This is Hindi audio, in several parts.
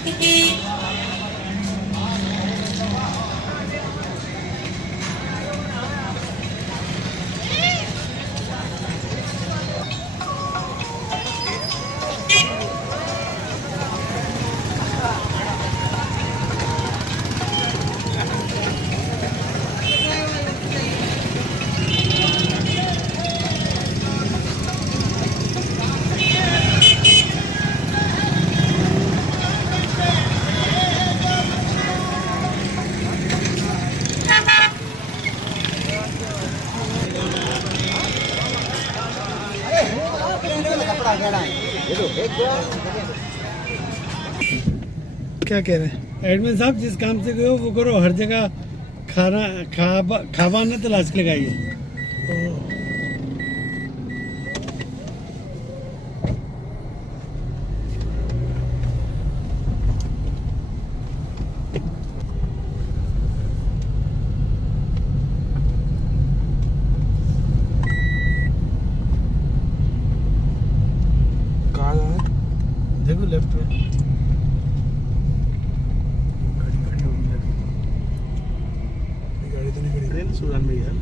क्या कह रहे हैं एडमिन साहब, जिस काम से गए हो वो करो, हर जगह खाबाना तलाश लगाइए। देखो लेफ्ट में गाड़ी होगी, गाड़ी तो नहीं खड़ी है सुजान में यार।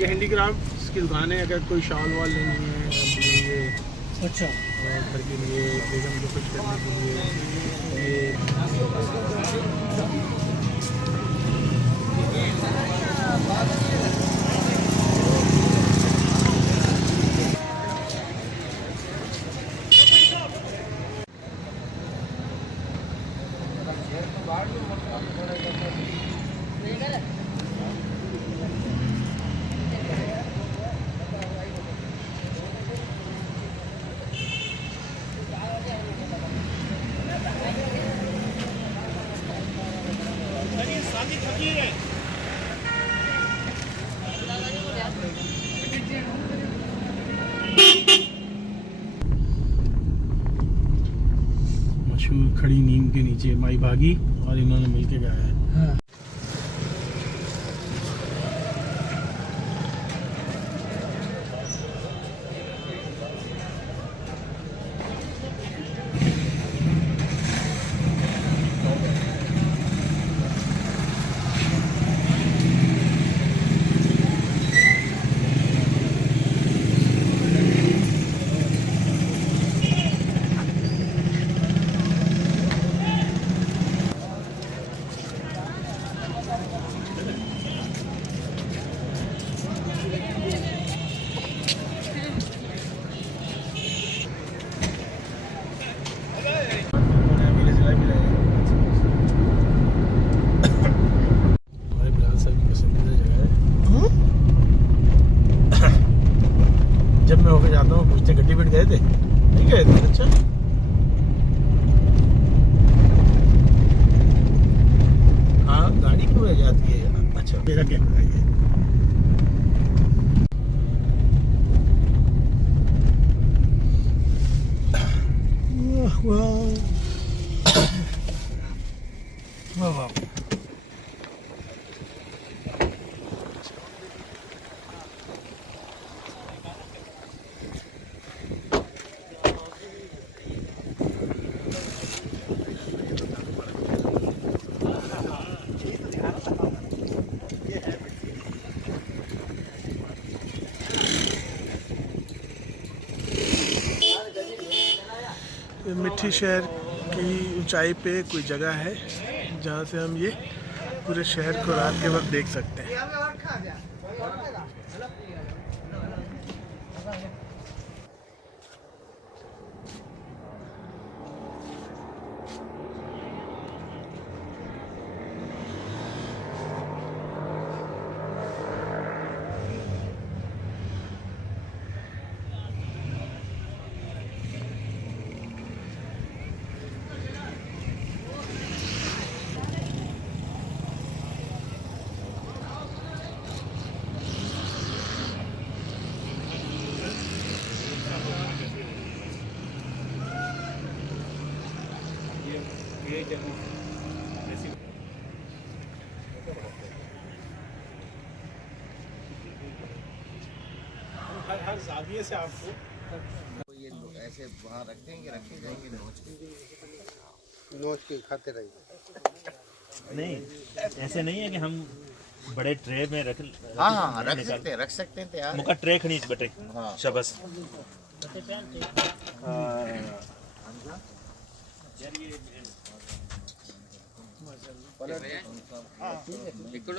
ये हैंडीक्राफ्ट की दुकान है, अगर कोई शॉल वॉल लेनी है अपने लिए, अच्छा, और घर के लिए, बेगम को कुछ करने के लिए ये मशहूर खड़ी नीम के नीचे माई भागी और इन्होंने मिलके गाया है। हाँ। जब मैं होके जाता हूँ पूछते गड्डी बैठ गए थे, नहीं गए थे? अच्छा, हाँ गाड़ी क्यों रह जाती है यार? अच्छा मेरा कैमरा है। वाह वाह, मिट्टी शहर की ऊंचाई पे कोई जगह है जहाँ से हम ये पूरे शहर को रात के वक्त देख सकते हैं। हर जाविये से आपको ऐसे वहाँ रखते हैं कि रखे जाएंगे नोच के खाते रहिए। नहीं ऐसे नहीं है कि हम बड़े ट्रे में रख हाँ हाँ रख सकते हैं तैयार मुका ट्रे खनीज बटे हाँ शबस ఇక్కడ